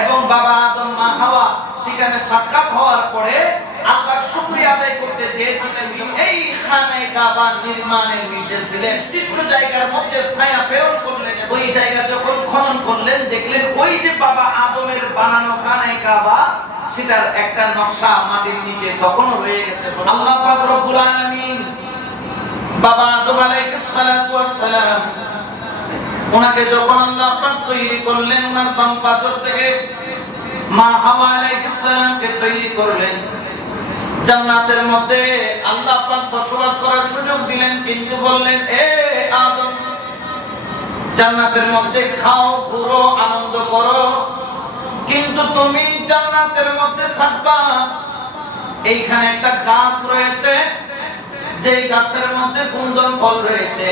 এবং বাবা আদম মা হাওয়া সেখানে সাক্ষাৎ হওয়ার পরে আল্লাহর শুকরিয়া আদায় করতে চেয়েছিলেন, এই খানায়ে কাবা নির্মাণের নির্দেশ দিলেন। নির্দিষ্ট জায়গার মধ্যে ছায়া প্রেরণ করলেন। ওই জায়গা যখন খনন করলেন, দেখলেন ওই যে বাবা আদমের বানানো খানায়ে কাবা, সেটার একটা নকশা মাটির নিচে তখনও রয়ে গেছে। আল্লাহ পাক রব্বুল আলামিন বাবা আদম আলাইহিস সালাতু ওয়াস সালাম ওনাকে যখন আল্লাহ পাক তৈরি করলেন, ওনার বাম পাথর থেকে মা হাওয়া আলাইহিস সালামকে তৈরি করলেন। জান্নাতের মধ্যে আল্লাহ পাক বসবাস করার সুযোগ দিলেন, কিন্তু বললেন, এ আদম, জান্নাতের মধ্যে খাও, ঘুরো, আনন্দ করো, কিন্তু তুমি জান্নাতের মধ্যে থাকবা, এইখানে একটা গাছ রয়েছে, যে গাছের মধ্যে কুন্দন ফল রয়েছে।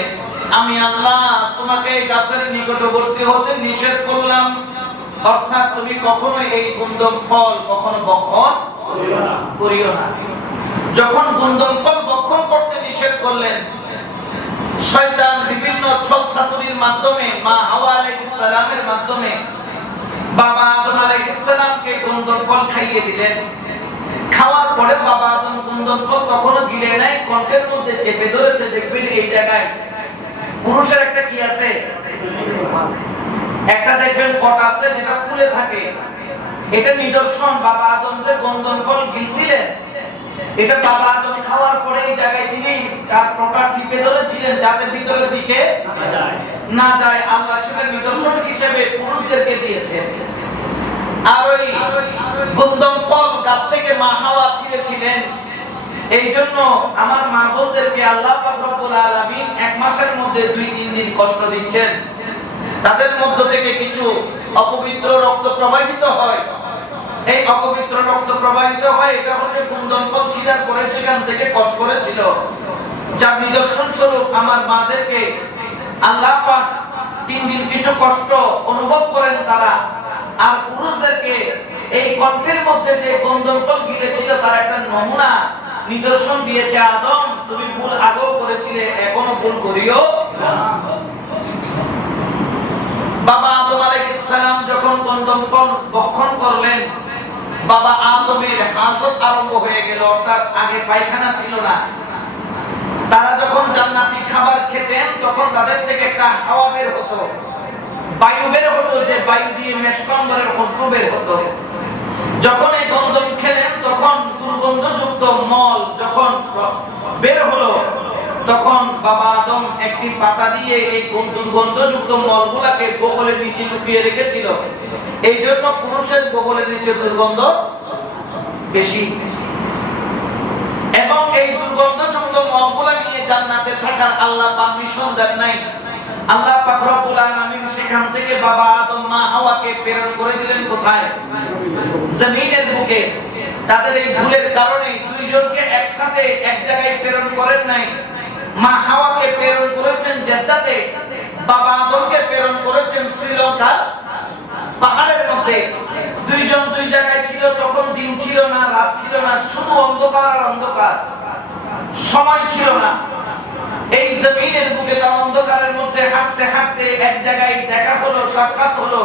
আমি আল্লাহ তোমাকে এই গাছের নিকটবর্তী হতে নিষেধ করলাম, অর্থাৎ তুমি কখনো এই কুন্দন ফল কখনো ভক্ষণ করিও না। যখন কুন্দন ফল ভক্ষণ করতে নিষেধ করলেন, শয়তান বিভিন্ন ছলছাতুরির মাধ্যমে মা হাওয়া আলাইহিস সালামের মাধ্যমে বাবা আদম আলাইহিস সালামকে কুন্দন ফল খাইয়ে দিলেন। খাওয়ার পরে বাবা আদম কুন্দন ফল কখনো গিলে নাই, কণ্ঠের মধ্যে চেপে ধরেছে। দেখবেন এই জায়গায় পুরুষের একটা কি আছে, একটা দেখবেন কট আছে যেটা ফুলে থাকে। এটা নিদর্শন বাবা আদম যে কুন্দন ফল গিলছিলেন, এটা বাবা আদম খাওয়ার পরে এই জায়গায় তিনি তার কটা চেপে ধরেছিলেন যাতে ভিতরে দিকে না যায়। আল্লাহ সেটা নিদর্শন হিসেবে পুরুষদেরকে দিয়েছেন। আর ওই কুন্দন ফল গাছ থেকে মা হাওয়া ছিঁড়েছিলেন। এই জন্য আমার মা বোনদেরকে আল্লাহ পাক রব্বুল আলামিন এক মাসের মধ্যে 2-3 দিন কষ্ট দিচ্ছেন। তাদের মধ্য থেকে কিছু অপবিত্র রক্ত প্রবাহিত হয়। এই অপবিত্র রক্ত প্রবাহিত হয়, এটা হচ্ছে কুন্দন ফল ছিঁড়ার পরে সেখান থেকে কষ্ট করেছিল। যার নিদর্শন স্বরূপ আমার মাদেরকে আল্লাহ পাক 3 দিন কিছু কষ্ট অনুভব করেন তারা। আর পুরুষদেরকে এই কণ্ঠের মধ্যে যে কুন্দন ফল গিলেছিল তার একটা নমুনা নিদর্শন দিয়েছে, আদম তুমি ভুল আগেও করেছিলে, এখনো ভুল করিও না। বাবা আদম আলাইহিস সালাম যখন কুন্দন ফল ভক্ষণ করলেন, বাবা আদমের হাজত আরম্ভ হয়ে গেল, অর্থাৎ আগে পায়খানা ছিল না। তারা যখন জান্নাতি খাবার খেতেন তখন তাদের থেকে একটা হাওয়া বের হতো, বায়ু বের হতো, যে বায়ু দিয়ে মেশকম্বরের খুশবু বের হতো। যখন এই গন্ধম খেলেন তখন দুর্গন্ধযুক্ত মল যখন বের হলো, তখন বাবা আদম একটি পাতা দিয়ে এই দুর্গন্ধযুক্ত মলগুলাকে বগলের নিচে লুকিয়ে রেখেছিল। এই জন্য পুরুষের বগলের নিচে দুর্গন্ধ বেশি। এবং এই দুর্গন্ধযুক্ত মলগুলা নিয়ে জান্নাতে থাকার আল্লাহ পারমিশন দেন নাই। আল্লাহ পাক রব্বুল আলামিন সেখান থেকে বাবা আদম মা হাওয়াকে প্রেরণ করে দিলেন কোথায়? জমিনের বুকে। তাদের এই ভুলের কারণে দুইজনকে একসাথে এক জায়গায় প্রেরণ করেন নাই। মা হাওয়াকে প্রেরণ করেছেন জেদ্দাতে, বাবা আদমকে প্রেরণ করেছেন শ্রীলঙ্কার পাহাড়ের মধ্যে। দুইজন দুই জায়গায় ছিল, তখন দিন ছিল না, রাত ছিল না, শুধু অন্ধকার আর অন্ধকার, সময় ছিল না। এই জমিনের বুকে তার অন্ধকারের মধ্যে হাঁটতে হাঁটতে এক জায়গায় দেখা হলো, সাক্ষাৎ হলো,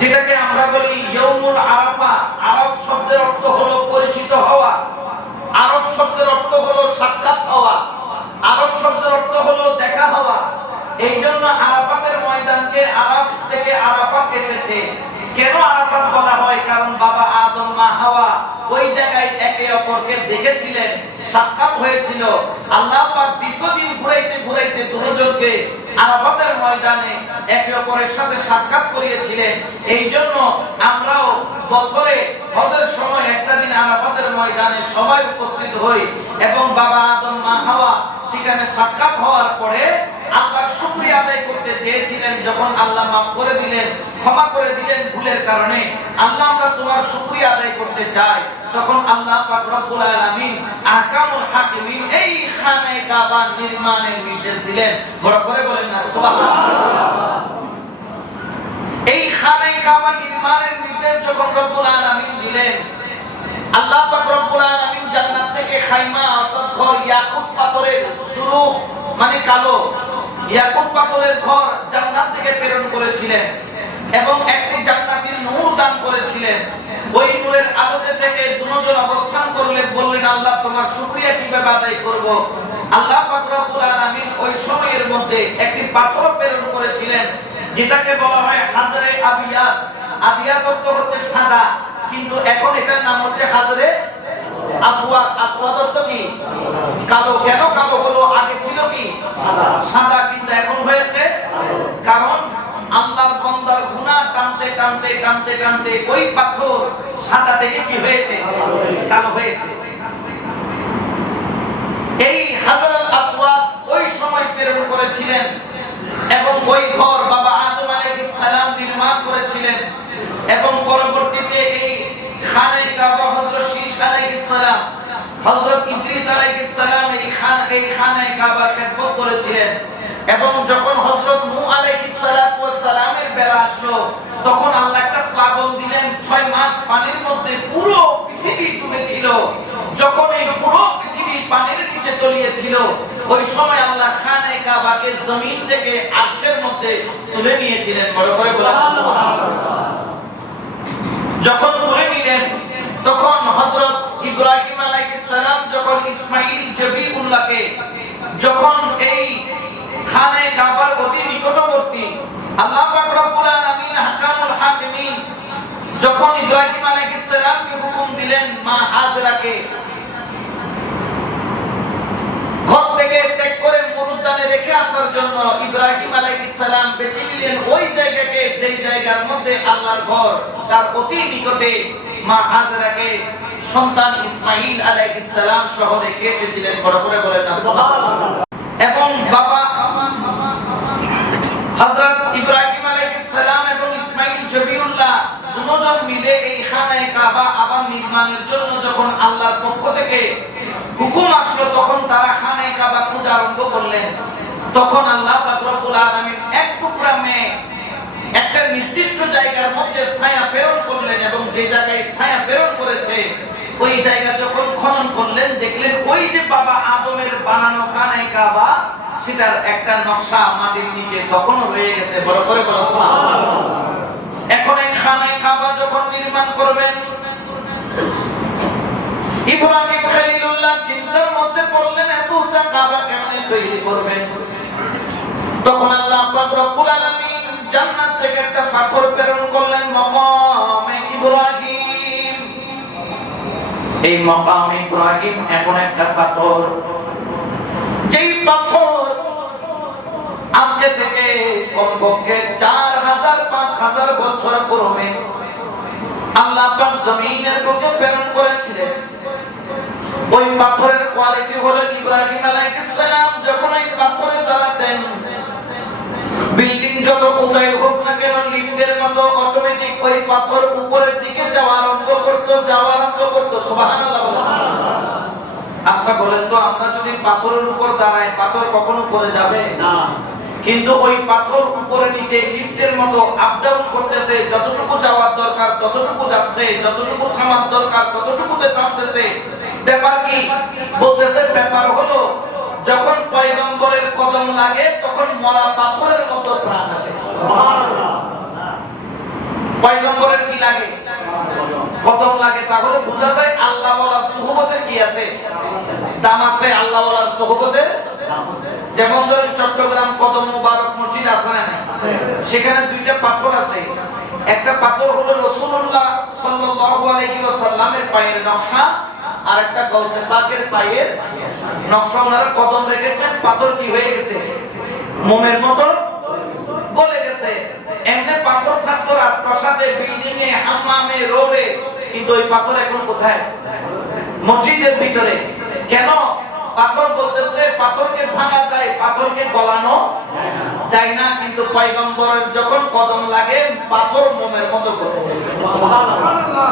যেটাকে আমরা বলি ইয়াউমুল আরাফা। আরাফ শব্দের অর্থ হলো পরিচিত হওয়া, আরব শব্দের অর্থ হলো সাক্ষাৎ হওয়া, আরব শব্দের অর্থ হলো দেখা হওয়া। এই জন্য আরাফাতের ময়দানকে আরাফ থেকে আরাফাত এসেছে। কেন আরাফাত বলা হয়? কারণ বাবা আদম মা হাওয়া ওই জায়গায় একে অপরকে দেখেছিলেন, সাক্ষাৎ হয়েছিল। আল্লাহ পাক দীর্ঘদিন ঘুরাইতে ঘুরাইতে দুজনকে আরাফাতের ময়দানে একে অপরের সাথে সাক্ষাৎ করিয়েছিলেন। এই জন্য আমরাও বছরে হজের সময় একটা দিন আরাফাতের ময়দানে সবাই উপস্থিত হই এবং বাবা আদম মা হাওয়া সেখানে সাক্ষাৎ হওয়ার পরে আল্লাহর শুকরিয়া আদায় করতে চেয়েছিলেন। যখন আল্লাহ মাফ করে দিলেন, ক্ষমা করে দিলেন ভুলের কারণে, আল্লাহ আমরা তোমার শুকরিয়া আদায় করতে চাই, তখন আল্লাহ পাক রব্বুল আলামিন আহকামুল হাকিমিন এই খানায়ে কাবা নির্মাণের নির্দেশ দিলেন। বড় করে বলেন না সুবহানাল্লাহ। এই খানায়ে কাবা নির্মাণের নির্দেশ যখন রব্বুল আলামিন দিলেন, আল্লাহ পাক রব্বুল আলামিন জান্নাত থেকে খাইমা অর্থাৎ ঘর, ইয়াকুত পাথরের সুরুখ মানে কালো ইয়াকুত পাথরের ঘর জান্নাত থেকে প্রেরণ করেছিলেন এবং একটি জান্নাতি নূর দান ছিলেন। ওই নূরের আলোতে থেকে দুজন অবস্থান করলেন, বললেন আল্লাহ তোমার শুকরিয়া কিভাবে আদায় করব। আল্লাহ পাক রব্বুল আলামিন ওই সময়ের মধ্যে একটি পাথর প্রেরণ করেছিলেন, যেটাকে বলা হয় হাজরে আবিয়াত। আবিয়াত অর্থ হচ্ছে সাদা, কিন্তু এখন এটার নাম হচ্ছে হাজরে আসওয়াদ। আসওয়াদ অর্থ কি? কালো। কেন কালো হলো? আগে ছিল কি সাদা, কিন্তু এখন হয়েছে কারণ আল্লাহর বান্দার গুনাহ টানতে টানতে টানতে টানতে ওই পাথর সাদা থেকে কি হয়েছে? কালো হয়েছে। এই হাজরুল আসওয়াদ ওই সময় প্রেরণ করেছিলেন এবং ওই ঘর বাবা আদম আলাইহিস সালাম নির্মাণ করেছিলেন এবং পরবর্তীতে এই খানে কাবা হযরত শীশ আলাইহিস সালাম, হযরত ইদ্রিস আলাইহিস সালাম এই খানে কাবা খেদমত করেছিলেন। এবং যখন হযরত নূহ আলাইহিস সালামের বেলা আসলো, তখন আল্লাহ একটা প্লাবন দিলেন। 6 মাস পানির মধ্যে পুরো পৃথিবী ডুবেছিল। যখন এই পুরো পৃথিবী পানির নিচে তলিয়ে ছিল, ওই সময় আল্লাহ খানে কাবাকে জমিন থেকে আরশের মধ্যে তুলে নিয়েছিলেন। বড় করে বলেন সুবহানাল্লাহ। যখন তুলে নিলেন, তখন হযরত ইব্রাহিম আলাইহিস সালাম যখন ইসমাঈল জবিউল্লাহকে যখন এই খানে কাবার অতি নিকটবর্তী আল্লাহ পাক রব্বুল আলামিন হাকামুল হাকিমিন যখন ইব্রাহিম আলাইহিস সালামকে হুকুম দিলেন মা হাজরাকে ঘর থেকে ত্যাগ করে মুরুদ্দানে রেখে আসার জন্য, ইব্রাহিম আলাইহিস সালাম বেছে নিলেন ওই জায়গাকে, যেই জায়গার মধ্যে আল্লাহর ঘর, তার অতি নিকটে মা হাজরাকে সন্তান ইসমাঈল আলাইহিস সালাম সহ রেখে এসেছিলেন। বড় করে বলেন না সুবহানাল্লাহ। এবং বাবা হযরত ইব্রাহিম আলাইহিস সালাম এবং ইসমাঈল জবিউল্লাহ দুজন মিলে এই খানে কাবা আবার নির্মাণের জন্য যখন আল্লাহর পক্ষ থেকে হুকুম আসলো, তখন তারা খানে কাবা পূজা আরম্ভ করলেন। তখন আল্লাহ পাক রব্বুল আলামিন এক টুকরা মেয়ে একটা নির্দিষ্ট জায়গার মধ্যে ছায়া প্রেরণ করলেন এবং যে জায়গায় ছায়া প্রেরণ করেছে ওই জায়গা যখন খনন করলেন, দেখলেন ওই যে বাবা আদমের বানানো খানে কাবা, সেটার একটা নকশা মাটির নিচে তখনও রয়ে গেছে। বড় করে বলো সুবহানাল্লাহ। এখন এই খানে কাবা যখন নির্মাণ করবেন, ইব্রাহিম খলিলুল্লাহ চিন্তার মধ্যে পড়লেন এত উঁচা কাবা কেমনে তৈরি করবেন। তখন আল্লাহ পাক রব্বুল আলামিন জান্নাত থেকে একটা পাথর প্রেরণ করলেন, মাকামে ইব্রাহিম। এই মাকামে ইব্রাহিম এমন একটা পাথর, যেই পাথর আজকে থেকে কমপক্ষে 4000-5000 বছর পূর্বে আল্লাহ পাক জমিনের বুকে প্রেরণ করেছিলেন। ওই পাথরের কোয়ালিটি হলো ইব্রাহিম আলাইহিস সালাম যখন এই পাথরে দাঁড়াতেন, বিল্ডিং যত উঁচাই হোক না কেন লিফটের মতো অটোমেটিক ওই পাথর উপরের দিকে যাওয়া আরম্ভ করতো। সুবহানাল্লাহ। আচ্ছা বলেন তো, আমরা যদি পাথরের উপর দাঁড়াই, পাথর কখনো পড়ে যাবে না? কিন্তু ওই পাথর উপরে নিচে লিফটের মতো আপ ডাউন করতেছে, যতটুকু যাওয়ার দরকার ততটুকু যাচ্ছে, যতটুকু থামার দরকার ততটুকুতে থামতেছে। ব্যাপার কি? বলতেছে ব্যাপার হলো যখন পয়গম্বরের কদম লাগে তখন মরা পাথরের মতো প্রাণ আসে। সুবহানাল্লাহ। পয়গম্বরের কি লাগে? কদম লাগে। তাহলে বোঝা যায় আল্লাহ ওয়ালার সুহবতের কি আছে? দাম আছে। আল্লাহ ওয়ালার সুহবতের যেমন ধরেন চট্টগ্রাম কদম মুবারক মসজিদ আছে না? সেখানে দুইটা পাথর আছে। একটা পাথর হলো রাসূলুল্লাহ সাল্লাল্লাহু আলাইহি ওয়াসাল্লামের পায়ের নকশা, আর একটা গাউসে পাকের পায়ের নকশা। ওনারা কদম রেখেছেন, পাথর কি হয়ে গেছে? মোমের মতো গলে গেছে। এমনি পাথর থাকতো রাজপ্রাসাদে, বিল্ডিং এ, হাম্মামে, রোডে, কিন্তু ওই পাথর এখন কোথায়? মসজিদের ভিতরে। কেন? পাথর বলতেছে পাথরকে ভাঙা যায়, পাথরকে গলানো যায় না। কিন্তু পয়গম্বরের যখন কদম লাগে পাথর মোমের মতো করে। সুবহানাল্লাহ।